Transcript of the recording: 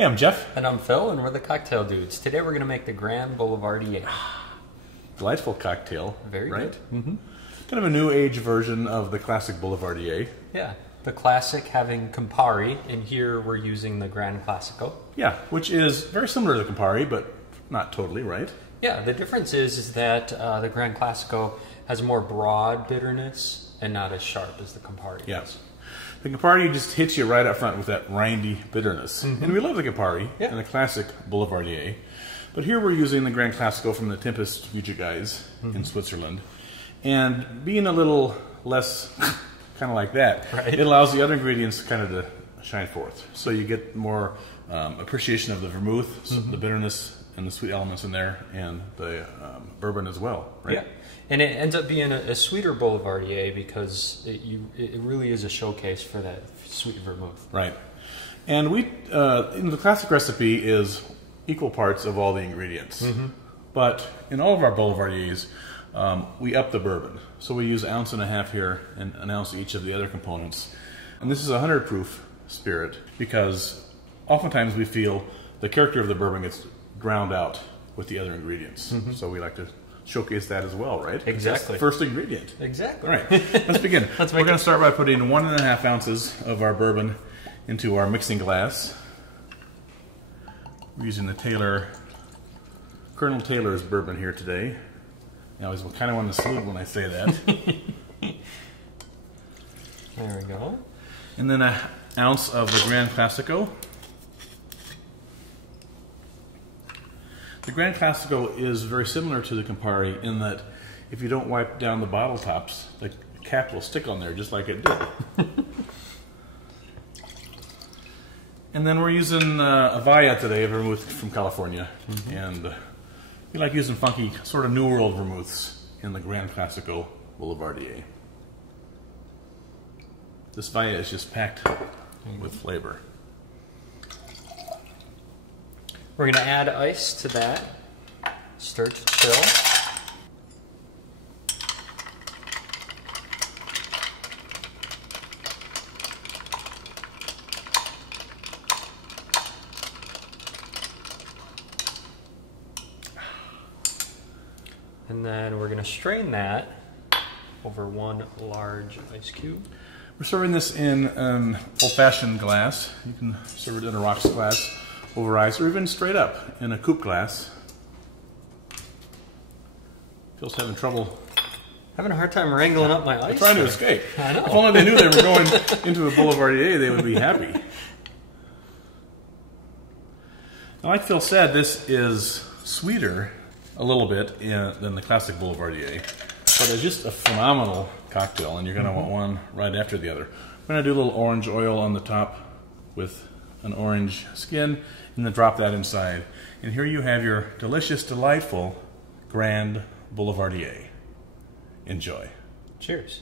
Hey, I'm Jeff. And I'm Phil, and we're the Cocktail Dudes. Today we're going to make the Grand Boulevardier. Delightful cocktail. Very right? good. Mm-hmm. Kind of a new age version of the classic Boulevardier. Yeah, the classic having Campari, and here we're using the Gran Classico. Yeah, which is very similar to the Campari, but not totally, right? Yeah, the difference is that the Gran Classico has a more broad bitterness and not as sharp as the Campari. Yes. The Campari just hits you right up front with that rindy bitterness. Mm-hmm. And we love the Campari and the classic Boulevardier. But here we're using the Gran Classico from the Tempus Fugit guys in Switzerland. And being a little less kind of like that, it allows the other ingredients kind of to shine forth. So you get more appreciation of the vermouth, the bitterness, and the sweet elements in there, and the bourbon as well, right? Yeah. And it ends up being a sweeter Boulevardier because it really is a showcase for that sweet vermouth. Right. And we, the classic recipe is equal parts of all the ingredients. But in all of our Boulevardiers, we up the bourbon. So we use 1.5 ounces here and 1 ounce each of the other components. And this is a 100 proof spirit because oftentimes we feel the character of the bourbon gets drowned out with the other ingredients. So we like to showcase that as well, right? Exactly. That's the first ingredient. Exactly. All right, let's begin. We're going to start by putting 1.5 ounces of our bourbon into our mixing glass. We're using the Colonel Taylor's bourbon here today. I always kind of want to salute when I say that. There we go. And then 1 ounce of the Gran Classico. The Gran Classico is very similar to the Campari in that if you don't wipe down the bottle tops, the cap will stick on there just like it did. And then we're using a Vaya today, a vermouth from California. And we like using funky, sort of New World vermouths in the Gran Classico Boulevardier. This Vaya is just packed with flavor. We're going to add ice to that. Stir to chill. And then we're going to strain that over 1 large ice cube. We're serving this in an old-fashioned glass. You can serve it in a rocks glass over ice, or even straight up in a coupe glass. Phil's having trouble. Having a hard time wrangling up my ice. I'm trying to escape. I know. If only they knew they were going into a Boulevardier, they would be happy. Now, like Phil said, this is sweeter a little bit than the classic Boulevardier, but it's just a phenomenal cocktail, and you're going to want one right after the other. We're going to do a little orange oil on the top with an orange skin, and then drop that inside. And here you have your delicious, delightful Grand Boulevardier. Enjoy. Cheers.